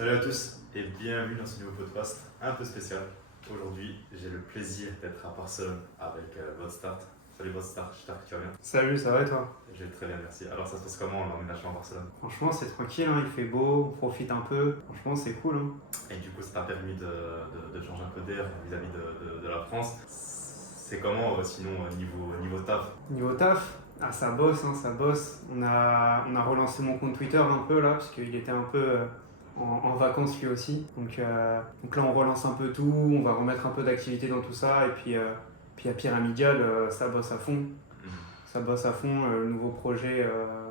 Salut à tous et bienvenue dans ce nouveau podcast un peu spécial. Aujourd'hui, j'ai le plaisir d'être à Barcelone avec Vodstart. Salut Vodstart, j'espère que tu vas bien. Salut, ça va et toi? Je vais très bien, merci. Alors ça se passe comment l'emménagement à Barcelone? Franchement, c'est tranquille, hein, il fait beau, on profite un peu. Franchement, c'est cool. Hein. Et du coup, ça t'a permis de changer un peu d'air vis-à-vis de la France. C'est comment sinon niveau taf? Niveau taf, ça bosse, hein, ça bosse. On a relancé mon compte Twitter un peu là, parce qu'il était un peu en vacances lui aussi. Donc là, on relance un peu tout, on va remettre un peu d'activité dans tout ça. Et puis à Pyramidial, ça bosse à fond. Ça bosse à fond, le nouveau projet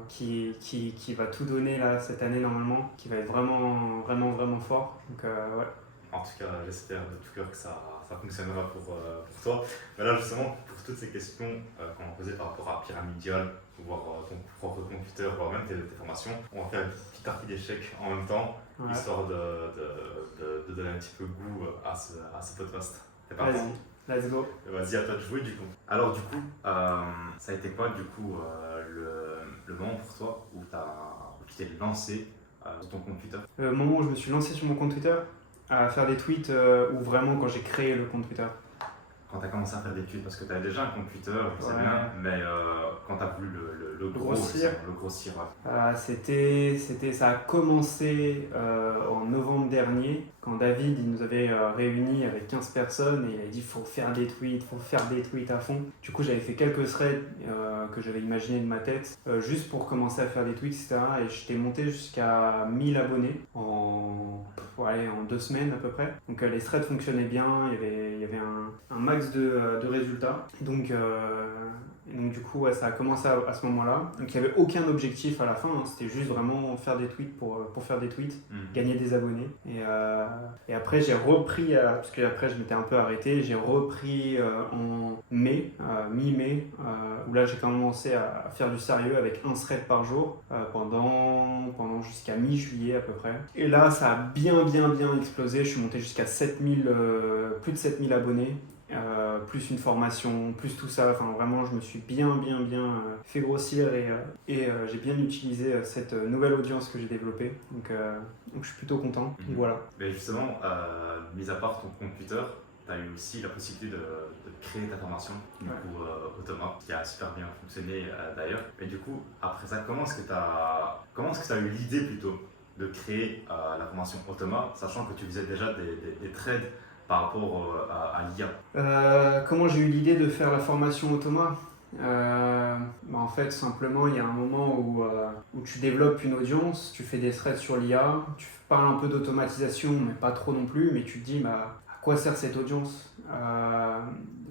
qui va tout donner là, cette année normalement, qui va être vraiment fort. Donc ouais. En tout cas, j'espère de tout cœur que ça fonctionnera pour toi. Mais là, justement, pour toutes ces questions qu'on a posées par rapport à Pyramidial, voire ton propre computer, voire même tes formations, on va faire une petite partie d'échecs en même temps, Ouais. histoire de donner un petit peu goût à ce podcast. C'est parti. Vas-y, let's go. Vas-y, à toi de jouer du coup. Alors du coup, ça a été quoi du coup le moment pour toi où tu t'es lancé sur ton computer? Le moment où je me suis lancé sur mon compte Twitter, à faire des tweets, ou vraiment quand j'ai créé le compte Twitter. Quand tu as commencé à faire des tweets, parce que tu avais déjà un computer, je sais Ouais. bien, mais quand tu as voulu le Grossir. grossir, ouais. Ça a commencé en novembre dernier, quand David il nous avait réunis avec 15 personnes et il a dit faut faire des tweets à fond. Du coup j'avais fait quelques threads que j'avais imaginé de ma tête, juste pour commencer à faire des tweets, etc. Et j'étais monté jusqu'à 1000 abonnés en 2 semaines à peu près. Donc les threads fonctionnaient bien, il y avait un max de résultats. Donc du coup, ouais, ça a commencé à ce moment-là. Donc il n'y avait aucun objectif à la fin, hein. C'était juste vraiment faire des tweets pour faire des tweets, gagner des abonnés. Et après, j'ai repris, parce que après je m'étais un peu arrêté, j'ai repris en mai, mi-mai, où là j'ai commencé à faire du sérieux avec un thread par jour pendant jusqu'à mi-juillet à peu près. Et là, ça a bien explosé. Je suis monté jusqu'à 7000, plus de 7000 abonnés. Plus une formation, plus tout ça, enfin vraiment je me suis bien fait grossir et j'ai bien utilisé cette nouvelle audience que j'ai développée, donc je suis plutôt content. Donc voilà. Mais justement, mis à part ton computer, tu as eu aussi la possibilité de créer ta formation, du coup Automa, qui a super bien fonctionné d'ailleurs. Mais du coup, après ça, comment est-ce que tu as eu l'idée plutôt de créer la formation Automa, sachant que tu faisais déjà des trades par rapport à l'IA? Comment j'ai eu l'idée de faire la formation Automa? En fait, simplement, il y a un moment où tu développes une audience, tu fais des threads sur l'IA, tu parles un peu d'automatisation, mais pas trop non plus, mais tu te dis, à quoi sert cette audience?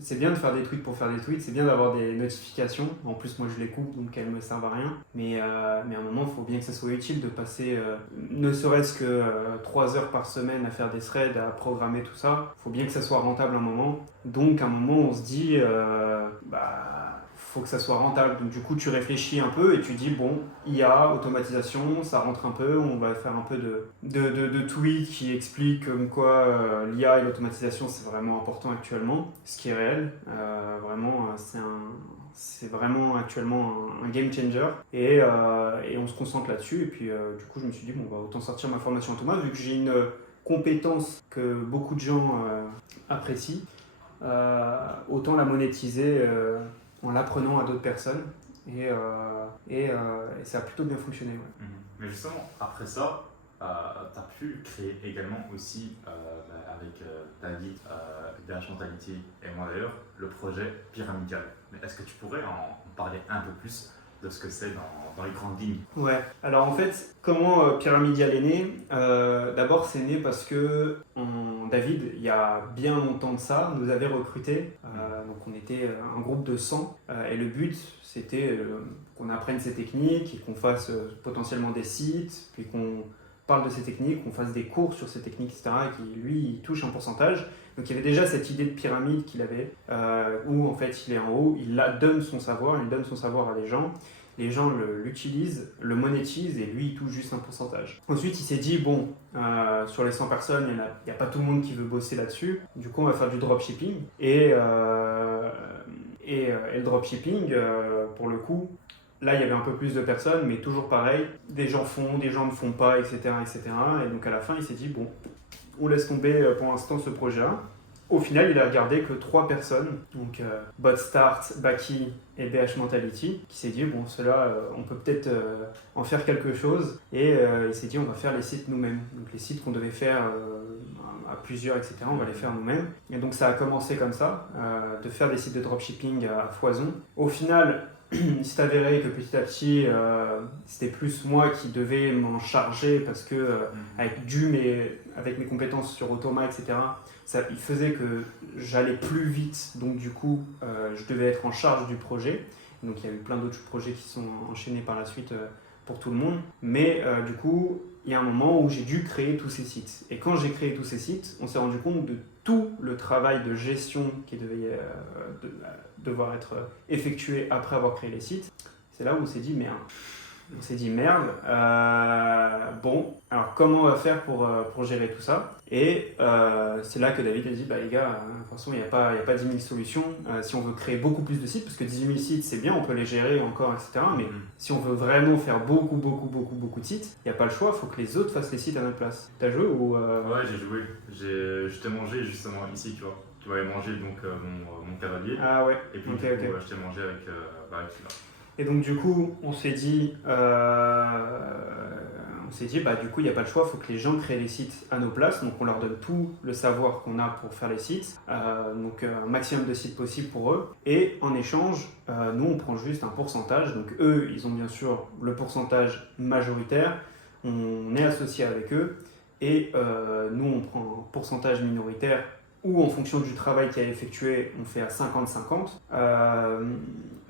C'est bien de faire des tweets pour faire des tweets, c'est bien d'avoir des notifications. En plus, moi, je les coupe, donc elles ne me servent à rien. Mais à un moment, il faut bien que ça soit utile de passer ne serait-ce que 3 heures par semaine à faire des threads, à programmer tout ça. Il faut bien que ça soit rentable un moment. Donc, à un moment, on se dit, faut que ça soit rentable. Donc du coup, tu réfléchis un peu et tu dis, bon, IA, automatisation, ça rentre un peu, on va faire un peu de tweets qui expliquent comme quoi l'IA et l'automatisation, c'est vraiment important actuellement, ce qui est réel. Vraiment, c'est vraiment actuellement un game changer. Et on se concentre là-dessus. Et puis du coup, je me suis dit, bon, autant sortir ma formation Automa, vu que j'ai une compétence que beaucoup de gens apprécient, autant la monétiser en l'apprenant à d'autres personnes et ça a plutôt bien fonctionné. Ouais. Mais justement, après ça, tu as pu créer également aussi avec David, DH Mentality et moi d'ailleurs, le projet Pyramidial. Mais est-ce que tu pourrais en parler un peu plus de ce que c'est dans les grandes lignes? Ouais, alors en fait, comment Pyramidial est né? D'abord, c'est né parce que David, il y a bien longtemps de ça, nous avait recrutés. Donc on était un groupe de 100 et le but, c'était qu'on apprenne ces techniques et qu'on fasse potentiellement des sites, puis qu'on parle de ces techniques, qu'on fasse des cours sur ces techniques, etc. et qui, lui, il touche un pourcentage. Donc il y avait déjà cette idée de pyramide qu'il avait, où en fait il est en haut, il donne son savoir à les gens l'utilisent, le monétisent et lui il touche juste un pourcentage. Ensuite il s'est dit, bon, sur les 100 personnes, il n'y a pas tout le monde qui veut bosser là-dessus, du coup on va faire du dropshipping. Et le dropshipping, pour le coup, Là, il y avait un peu plus de personnes, mais toujours pareil, des gens font, des gens ne font pas, etc., etc. Et donc à la fin, il s'est dit, bon, on laisse tomber pour l'instant ce projet-là. Au final, il a gardé que 3 personnes, donc BotStart, Baki et BH Mentality, qui s'est dit, bon, cela, on peut peut-être en faire quelque chose. Et il s'est dit, on va faire les sites nous-mêmes. Donc les sites qu'on devait faire à plusieurs, etc., on va les faire nous-mêmes. Et donc ça a commencé comme ça, de faire des sites de dropshipping à foison. Au final, il s'est avéré que petit à petit, c'était plus moi qui devais m'en charger parce que avec mes compétences sur Automa, etc., il faisait que j'allais plus vite, donc du coup, je devais être en charge du projet. Donc il y a eu plein d'autres projets qui sont enchaînés par la suite pour tout le monde. Mais du coup, il y a un moment où j'ai dû créer tous ces sites. Et quand j'ai créé tous ces sites, on s'est rendu compte de tout le travail de gestion qui devait devoir être effectué après avoir créé les sites. C'est là où on s'est dit merde. On s'est dit merde, bon, alors comment on va faire pour gérer tout ça? Et c'est là que David a dit, bah les gars, de toute façon il n'y a pas 10 000 solutions. Si on veut créer beaucoup plus de sites, parce que 18 000 sites c'est bien, on peut les gérer encore, etc. Mais si on veut vraiment faire beaucoup de sites, il n'y a pas le choix, il faut que les autres fassent les sites à notre place. T'as joué ou Ouais, j'ai joué. Je t'ai mangé justement ici, tu vois. Tu m'avais mangé donc mon cavalier. Ah ouais. Et puis Okay. je t'ai mangé avec celui-là. Et donc du coup, on s'est dit, bah du coup, il n'y a pas le choix, il faut que les gens créent les sites à nos places. Donc on leur donne tout le savoir qu'on a pour faire les sites, donc un maximum de sites possible pour eux. Et en échange, nous, on prend juste un pourcentage. Donc eux, ils ont bien sûr le pourcentage majoritaire. On est associé avec eux. Et nous, on prend un pourcentage minoritaire ou en fonction du travail qui a effectué, on fait à 50-50.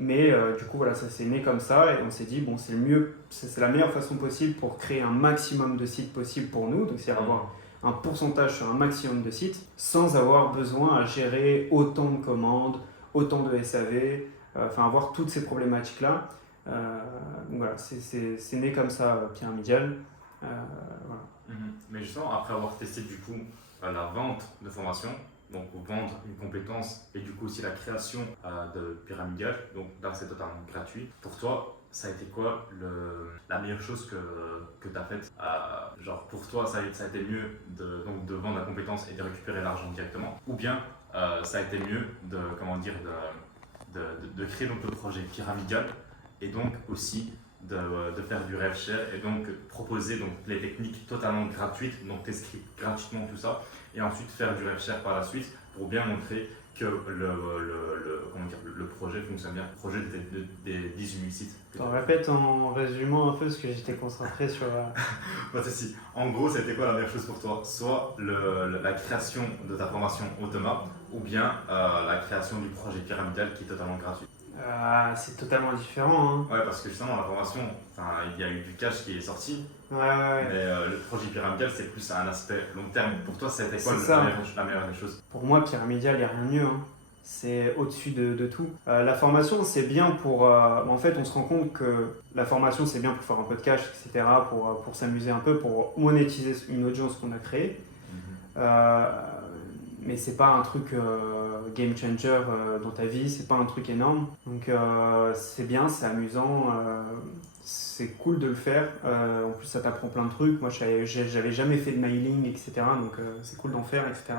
Mais du coup, voilà, ça s'est né comme ça et on s'est dit, bon, c'est le mieux, c'est la meilleure façon possible pour créer un maximum de sites possible pour nous, donc c'est avoir un pourcentage sur un maximum de sites sans avoir besoin à gérer autant de commandes, autant de SAV, avoir toutes ces problématiques-là. Donc voilà, c'est né comme ça, Pyramidal. Voilà. Mais justement, après avoir testé du coup la vente de formation, donc vendre une compétence et du coup aussi la création de Pyramidal, donc là c'est totalement gratuit. Pour toi, ça a été quoi la meilleure chose que tu as faite genre pour toi, ça a été mieux de vendre la compétence et de récupérer l'argent directement, ou bien ça a été mieux de créer donc le projet Pyramidal et donc aussi de faire du rev share et donc proposer donc les techniques totalement gratuites, donc tes scripts gratuitement, tout ça, et ensuite faire du rev share par la suite pour bien montrer que le projet fonctionne bien, le projet des 18 000 sites. T'en répètes en résumant un peu ce que j'étais concentré sur. Si. En gros, c'était quoi la meilleure chose pour toi? Soit la création de ta formation Automa, ou bien la création du projet Pyramidal qui est totalement gratuit. C'est totalement différent. Hein. Ouais, parce que justement, la formation, il y a eu du cash qui est sorti. Ouais. Mais le projet Pyramidal, c'est plus un aspect long terme. Pour toi, ça a été quoi la meilleure des choses? Pour moi, Pyramidal, il n'y a rien de mieux. Hein. C'est au-dessus de tout. La formation, c'est bien pour... en fait, on se rend compte que la formation, c'est bien pour faire un peu de cash, etc., pour s'amuser un peu, pour monétiser une audience qu'on a créée. Mais c'est pas un truc game changer dans ta vie, c'est pas un truc énorme. Donc c'est bien, c'est amusant, c'est cool de le faire. En plus, ça t'apprend plein de trucs. Moi, j'avais jamais fait de mailing, etc. Donc c'est cool d'en faire, etc.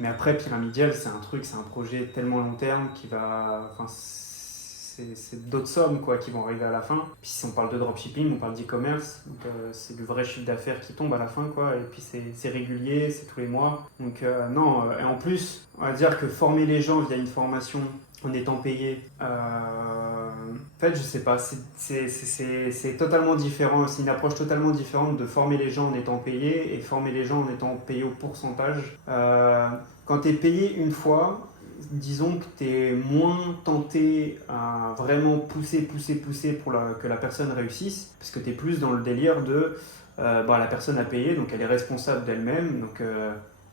Mais après, Pyramidal, c'est un projet tellement long terme qui va... c'est d'autres sommes quoi, qui vont arriver à la fin. Puis si on parle de dropshipping, on parle d'e-commerce, donc c'est du vrai chiffre d'affaires qui tombe à la fin, quoi. Et puis c'est régulier, c'est tous les mois. Donc non, et en plus, on va dire que former les gens via une formation en étant payé, en fait je sais pas, c'est totalement différent, c'est une approche totalement différente de former les gens en étant payé et former les gens en étant payé au pourcentage. Quand tu es payé une fois, disons que tu es moins tenté à vraiment pousser pour que la personne réussisse, parce que tu es plus dans le délire de la personne a payé, donc elle est responsable d'elle-même, donc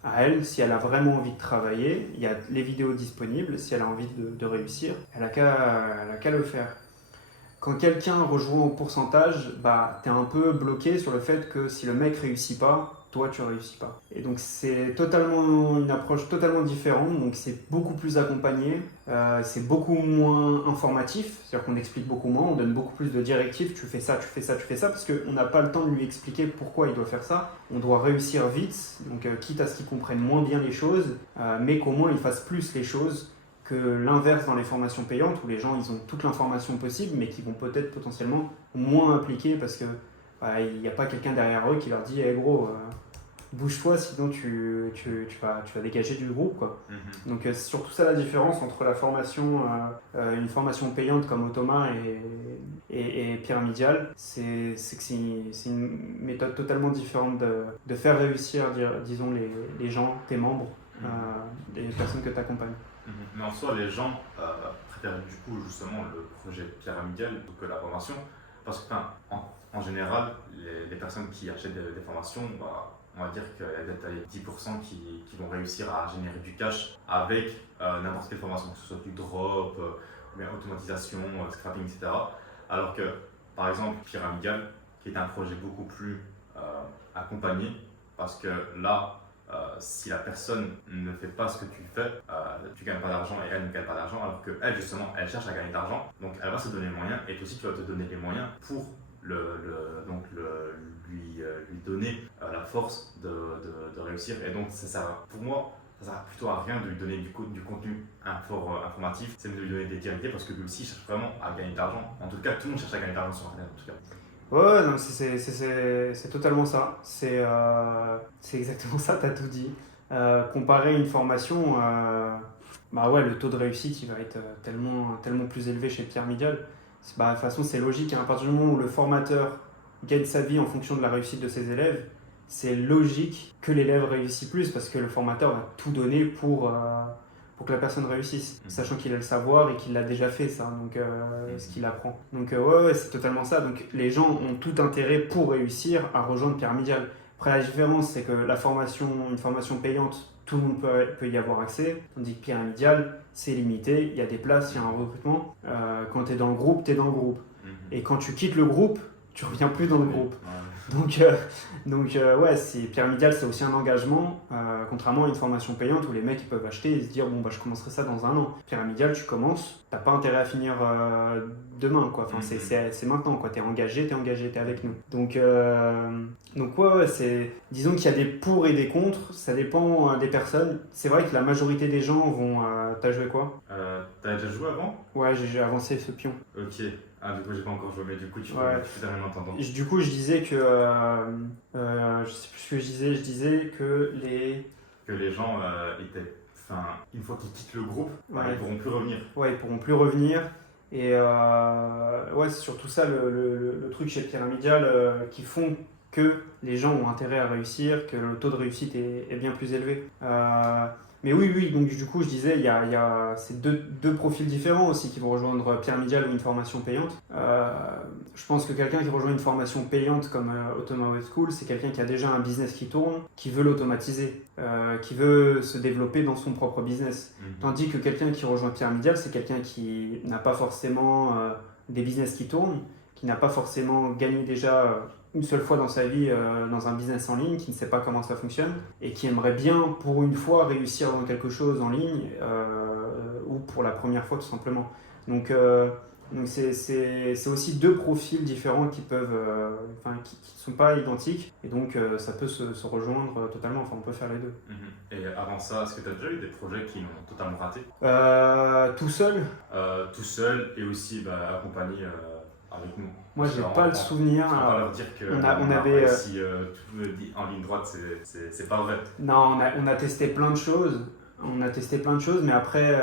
à elle, si elle a vraiment envie de travailler, il y a les vidéos disponibles, si elle a envie de réussir, elle a qu'à le faire. quand quelqu'un rejoint au pourcentage, bah, tu es un peu bloqué sur le fait que si le mec réussit pas, toi tu réussis pas. Et donc c'est totalement une approche totalement différente, donc c'est beaucoup plus accompagné, c'est beaucoup moins informatif, c'est-à-dire qu'on explique beaucoup moins, on donne beaucoup plus de directives, tu fais ça, tu fais ça, tu fais ça, parce qu'on n'a pas le temps de lui expliquer pourquoi il doit faire ça, on doit réussir vite, donc quitte à ce qu'il comprenne moins bien les choses, mais qu'au moins il fasse plus les choses que l'inverse dans les formations payantes où les gens ils ont toute l'information possible mais qui vont peut-être potentiellement moins appliquer parce que il n'y a pas quelqu'un derrière eux qui leur dit hey, gros bouge-toi sinon tu vas dégager du groupe quoi. Donc c'est surtout ça la différence entre la formation une formation payante comme Automa et pyramidale, c'est que c'est une méthode totalement différente de faire réussir disons les gens, tes membres, les personnes que tu accompagnes. Mais en soi, les gens préfèrent du coup justement le projet pyramidal plutôt que la formation parce que en général, les personnes qui achètent des formations, on va dire qu'il y a peut-être 10% qui vont réussir à générer du cash avec n'importe quelle formation, que ce soit du drop, automatisation, scrapping, etc. Alors que par exemple, pyramidal, qui est un projet beaucoup plus accompagné, parce que là, si la personne ne fait pas ce que tu fais, tu ne gagnes pas d'argent et elle ne gagne pas d'argent, alors qu'elle justement, elle cherche à gagner de l'argent, donc elle va se donner les moyens et toi aussi tu vas te donner les moyens pour lui donner la force de réussir. Et donc ça sert, pour moi, ça sert plutôt à rien de lui donner du contenu informatif, c'est de lui donner des directives parce que lui aussi cherche vraiment à gagner de l'argent. En tout cas, tout le monde cherche à gagner de l'argent sur Internet en tout cas. Ouais, non, c'est totalement ça. C'est exactement ça, t'as tout dit. Comparer une formation, bah ouais, le taux de réussite il va être tellement plus élevé chez Pierre Midial. Bah, de toute façon, c'est logique, hein. À partir du moment où le formateur gagne sa vie en fonction de la réussite de ses élèves, c'est logique que l'élève réussisse plus parce que le formateur va tout donner pour que la personne réussisse, sachant qu'il a le savoir et qu'il l'a déjà fait ça, donc ce qu'il apprend. Donc ouais, c'est totalement ça. Donc les gens ont tout intérêt pour réussir à rejoindre Pierre Midial. Après la différence, c'est que une formation payante, tout le monde peut y avoir accès, tandis que Pierre Midial, c'est limité, il y a des places, il y a un recrutement. Quand tu es dans le groupe, tu es dans le groupe. Et quand tu quittes le groupe, tu reviens plus dans le groupe. Donc ouais, Pierre Midial, c'est aussi un engagement, contrairement à une formation payante où les mecs ils peuvent acheter et se dire bon bah je commencerai ça dans un an. Pierre Midial, tu commences, t'as pas intérêt à finir demain quoi. Enfin c'est maintenant quoi. T'es engagé, t'es avec nous. Donc ouais, disons qu'il y a des pour et des contre, ça dépend des personnes. C'est vrai que la majorité des gens vont. T'as joué quoi? T'as déjà joué avant? Ouais, j'ai avancé ce pion. Ok. Ah, du coup, j'ai pas encore joué, mais du coup, tu peux rien entendre. Du coup, je disais que. Je sais plus ce que je disais que les. Que les gens étaient. Enfin, une fois qu'ils quittent le groupe, ils pourront plus revenir. Ouais, ils pourront plus revenir. Et ouais, c'est surtout ça le truc chez Pyramidal qui font que les gens ont intérêt à réussir, que le taux de réussite est bien plus élevé. Mais oui, donc du coup, je disais, il y a ces deux profils différents aussi qui vont rejoindre Pyramidal ou une formation payante. Je pense que quelqu'un qui rejoint une formation payante comme Automa Web School, c'est quelqu'un qui a déjà un business qui tourne, qui veut l'automatiser, qui veut se développer dans son propre business. Tandis que quelqu'un qui rejoint Pyramidal, c'est quelqu'un qui n'a pas forcément des business qui tournent, qui n'a pas forcément gagné déjà une seule fois dans sa vie dans un business en ligne, qui ne sait pas comment ça fonctionne et qui aimerait bien pour une fois réussir dans quelque chose en ligne ou pour la première fois tout simplement. Donc c'est aussi deux profils différents qui peuvent, qui ne sont pas identiques et donc ça peut se rejoindre totalement, enfin on peut faire les deux. Et avant ça, est-ce que tu as déjà eu des projets qui ont totalement raté? Tout seul Tout seul et aussi accompagné avec nous. Moi, j'ai pas le souvenir. On va leur dire qu'on avait si tout en ligne droite, c'est pas vrai. Non, on a testé plein de choses. Mais après,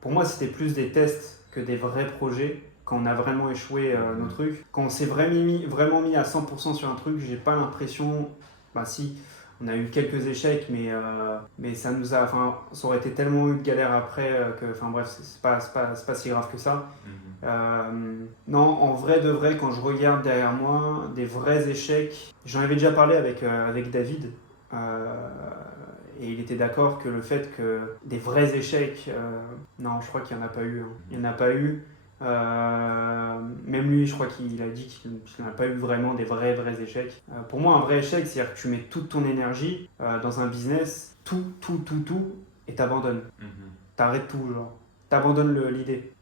pour moi, c'était plus des tests que des vrais projets. Quand on a vraiment échoué nos trucs, quand on s'est vraiment mis à 100% sur un truc, j'ai pas l'impression. Bah si, on a eu quelques échecs, mais ça nous a. Enfin, ça aurait été tellement eu de galères après que. Enfin bref, c'est pas si grave que ça. Non, en vrai de vrai, quand je regarde derrière moi, des vrais échecs, j'en avais déjà parlé avec David, et il était d'accord que le fait que des vrais échecs, non, je crois qu'il n'y en a pas eu. Il n'y en a pas eu. Même lui, je crois qu'il a dit qu'il n'a pas eu vraiment des vrais échecs. Pour moi, un vrai échec, c'est-à-dire que tu mets toute ton énergie dans un business, tout, et t'abandonnes. T'arrêtes tout, genre. T'abandonnes l'idée.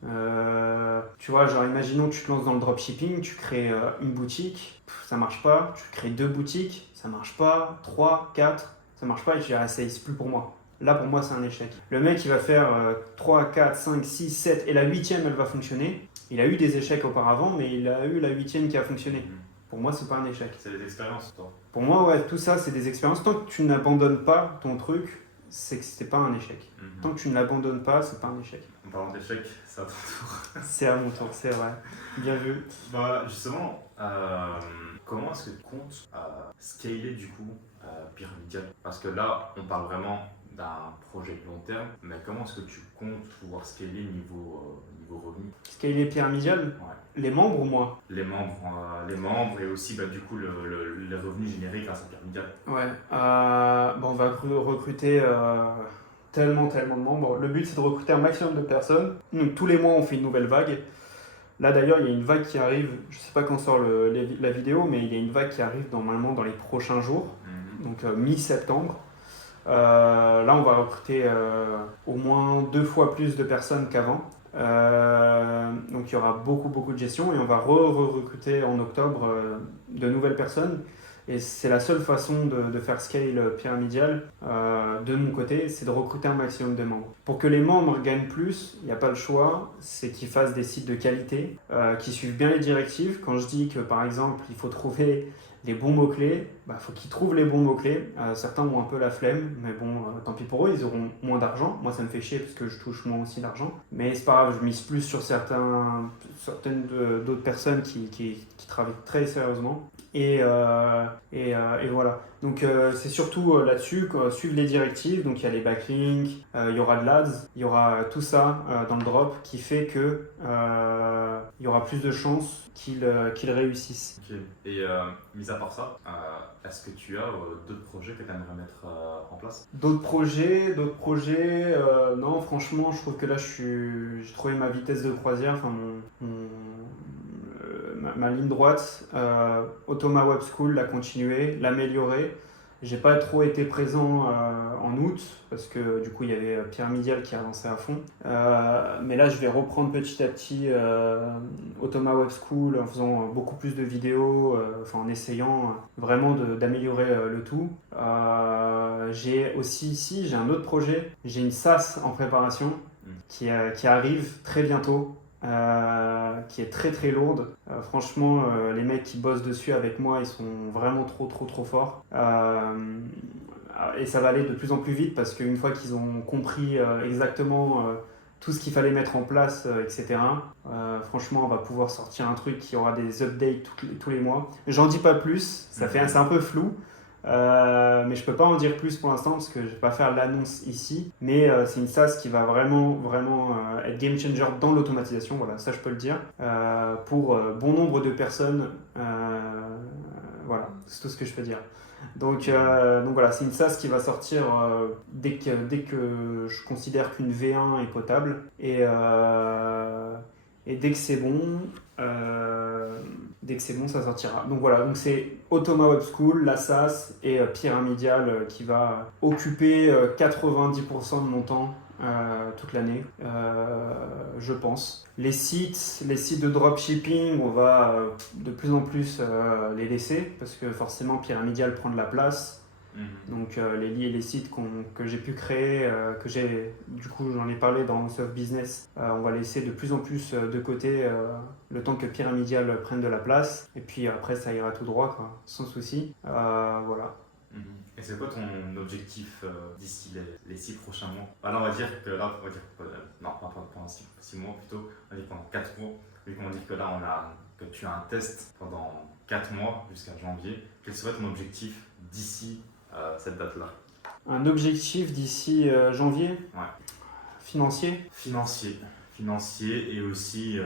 Tu vois, genre, imaginons que tu te lances dans le dropshipping, tu crées une boutique, ça marche pas. Tu crées 2 boutiques, ça marche pas. 3, 4, ça marche pas. Et tu dis, ah, c'est plus pour moi. Là, pour moi, c'est un échec. Le mec, il va faire 3, 4, 5, 6, 7, et la 8e, elle va fonctionner. Il a eu des échecs auparavant, mais il a eu la 8e qui a fonctionné. Pour moi, c'est pas un échec. C'est des expériences, toi. Pour moi, ouais, tout ça, c'est des expériences. Tant que tu n'abandonnes pas ton truc, c'est que c'était pas un échec. Tant que tu ne l'abandonnes pas, c'est pas un échec. En parlant d'échec, c'est à ton tour. C'est à mon tour, c'est vrai. Bien vu. Bah, justement, comment est-ce que tu comptes scaler du coup Pyramidal? Parce que là, on parle vraiment d'un projet long terme, mais comment est-ce que tu comptes pouvoir scaler niveau revenu? Scaler Pyramidal, Ouais. les membres ou moi? Les membres et aussi bah, du coup les revenus générés grâce à Pyramidal. Ouais. Bon, on va recruter tellement de membres. Le but, c'est de recruter un maximum de personnes. Donc, tous les mois, on fait une nouvelle vague. Là, d'ailleurs, il y a une vague qui arrive. Je ne sais pas quand sort la vidéo, mais il y a une vague qui arrive normalement dans les prochains jours. Donc, mi-septembre. Là, on va recruter au moins 2 fois plus de personnes qu'avant. Donc il y aura beaucoup de gestion et on va recruter en octobre de nouvelles personnes. Et c'est la seule façon de faire scale Pyramidal de mon côté, c'est de recruter un maximum de membres. Pour que les membres gagnent plus, il n'y a pas le choix, c'est qu'ils fassent des sites de qualité, qui suivent bien les directives. Quand je dis que par exemple il faut trouver les bons mots-clés, faut qu'ils trouvent les bons mots-clés. Certains ont un peu la flemme, mais bon, tant pis pour eux, ils auront moins d'argent. Moi, ça me fait chier parce que je touche moins aussi d'argent. Mais c'est pas grave, je mise plus sur certaines d'autres personnes qui travaillent très sérieusement. Et voilà. Donc c'est surtout là-dessus, suivre les directives. Donc il y a les backlinks, il y aura de l'ADS, il y aura tout ça dans le drop qui fait que il y aura plus de chances qu'ils réussissent. Ok. Et mis à part ça, est-ce que tu as d'autres projets que tu aimerais mettre en place? D'autres projets, non, franchement, je trouve que là j'ai trouvé ma vitesse de croisière, enfin ma ligne droite. Automa Web School, la continuer, l'améliorer. J'ai pas trop été présent en août parce que du coup il y avait Pyramidal qui a lancé à fond. Mais là je vais reprendre petit à petit Automa Web School en faisant beaucoup plus de vidéos, en essayant vraiment d'améliorer le tout. J'ai aussi ici, j'ai un autre projet, j'ai une SaaS en préparation qui arrive très bientôt. Qui est très lourde. Franchement, les mecs qui bossent dessus avec moi, ils sont vraiment trop forts. Et ça va aller de plus en plus vite parce qu'une fois qu'ils ont compris exactement tout ce qu'il fallait mettre en place, etc., franchement, on va pouvoir sortir un truc qui aura des updates tous les mois. J'en dis pas plus, c'est un peu flou. Mais je peux pas en dire plus pour l'instant parce que je vais pas faire l'annonce ici, mais c'est une SaaS qui va vraiment être game changer dans l'automatisation, voilà, ça je peux le dire, pour bon nombre de personnes, voilà, c'est tout ce que je peux dire. Donc voilà, c'est une SaaS qui va sortir dès que je considère qu'une V1 est potable et dès que c'est bon, ça sortira. Donc voilà, donc c'est Automa Web School, la SaaS et Pyramidal qui va occuper 90% de mon temps toute l'année, je pense. Les sites de dropshipping, on va de plus en plus les laisser parce que forcément Pyramidal prend de la place. Donc les sites que j'ai pu créer, du coup j'en ai parlé dans Soft Business, on va laisser de plus en plus de côté le temps que Pyramidal prenne de la place et puis après ça ira tout droit quoi, sans souci. Voilà. Et c'est quoi ton objectif d'ici les 6 prochains mois? Alors on va dire que là, non pas pendant 6 mois plutôt, on va dire pendant 4 mois, vu qu'on dit que là que tu as un test pendant 4 mois jusqu'à janvier. Quel serait ton objectif d'ici cette date-là? Un objectif d'ici janvier? Ouais. Financier et aussi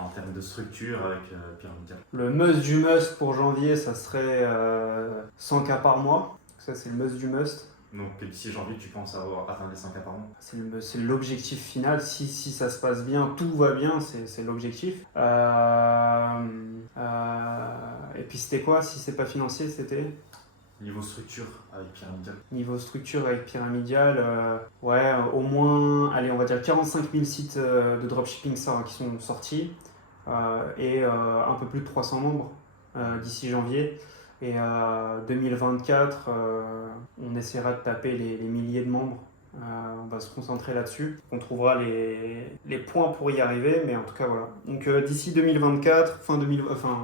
en termes de structure avec Pyramidal. Le must du must pour janvier, ça serait 100K par mois. Ça, c'est le must du must. Donc d'ici janvier, tu penses avoir atteint les 100K par mois? C'est l'objectif final. Si ça se passe bien, tout va bien, c'est l'objectif. Et puis c'était quoi si c'est pas financier? C'était Niveau structure avec Pyramidal. niveau structure avec Pyramidal, ouais, au moins, allez, on va dire 45 000 sites de dropshipping qui sont sortis et un peu plus de 300 membres d'ici janvier. Et 2024, on essaiera de taper les milliers de membres. On va se concentrer là-dessus. On trouvera les points pour y arriver, mais en tout cas voilà. Donc d'ici 2024,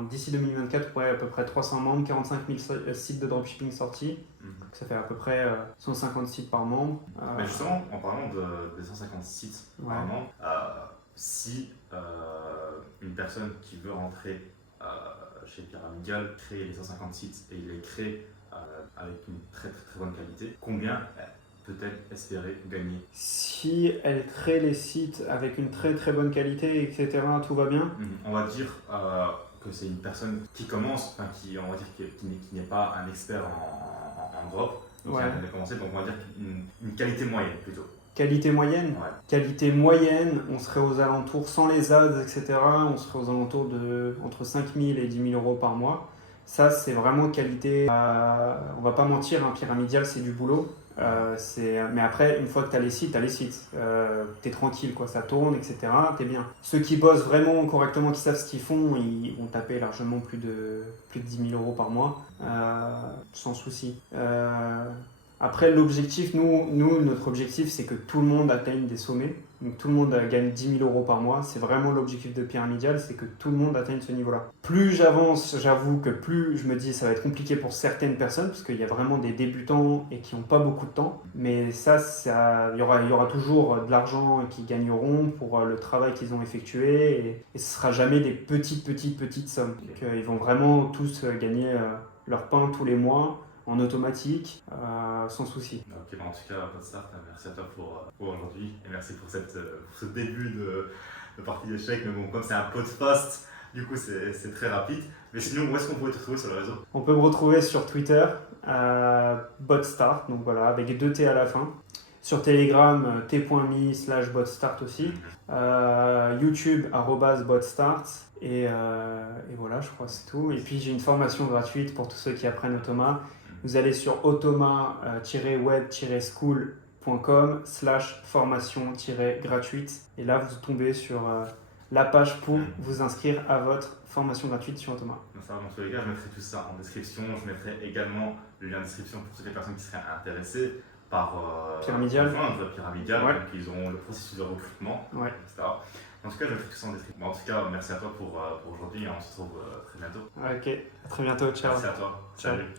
d'ici 2024, ouais, à peu près 300 membres, 45 000 sites de dropshipping sortis. Ça fait à peu près 150 sites par membre. Mais justement, en parlant des 150 sites par membre, si une personne qui veut rentrer chez Pyramidal crée les 150 sites et il les crée avec une très bonne qualité, combien peut-elle espérer gagner? Si elle crée les sites avec une très bonne qualité, etc., tout va bien. On va dire que c'est une personne qui commence, on va dire qui n'est pas un expert en drop, qui vient de commencer, donc on va dire une qualité moyenne plutôt. Qualité moyenne? Ouais. Qualité moyenne, on serait aux alentours, sans les ads, etc., on serait aux alentours de entre 5 000 et 10 000 euros par mois. Ça, c'est vraiment qualité. On va pas mentir, hein, Pyramidal, c'est du boulot. Mais après, une fois que tu as les sites, t'es tranquille, quoi, ça tourne, etc., t'es bien. Ceux qui bossent vraiment correctement, qui savent ce qu'ils font, ils vont taper largement plus de 10 000 euros par mois, sans souci. Après, l'objectif, notre objectif, c'est que tout le monde atteigne des sommets. Donc tout le monde gagne 10 000 euros par mois. C'est vraiment l'objectif de Pyramidal, c'est que tout le monde atteigne ce niveau-là. Plus j'avance, j'avoue que plus je me dis ça va être compliqué pour certaines personnes, parce qu'il y a vraiment des débutants et qui n'ont pas beaucoup de temps. Mais il y aura toujours de l'argent qu'ils gagneront pour le travail qu'ils ont effectué. Et ce ne sera jamais des petites sommes. Donc, ils vont vraiment tous gagner leur pain tous les mois, en automatique, sans souci. Ok, en tout cas, Podstart, merci à toi pour aujourd'hui et merci pour ce début de partie d'échecs. Mais bon, comme c'est un podcast, du coup, c'est très rapide. Mais sinon, où est-ce qu'on pourrait te retrouver sur le réseau? On peut me retrouver sur Twitter, Podstart, donc voilà, avec 2 T à la fin. Sur Telegram, t.me/Podstart aussi. YouTube, @Podstart. Et voilà, je crois que c'est tout. Et puis j'ai une formation gratuite pour tous ceux qui apprennent Automa. Vous allez sur automa-web-school.com/formation-gratuite et là vous tombez sur la page pour vous inscrire à votre formation gratuite sur Automa. Ça, dans tous les cas, je mettrai tout ça en description. Je mettrai également le lien de description pour toutes les personnes qui seraient intéressées par Pyramidal. Pyramidal, donc ils auront le processus de recrutement, etc. En tout cas, je mettrai tout ça en description. En tout cas, merci à toi pour aujourd'hui et on se retrouve très bientôt. Ok, à très bientôt, ciao. Merci à toi. Salut.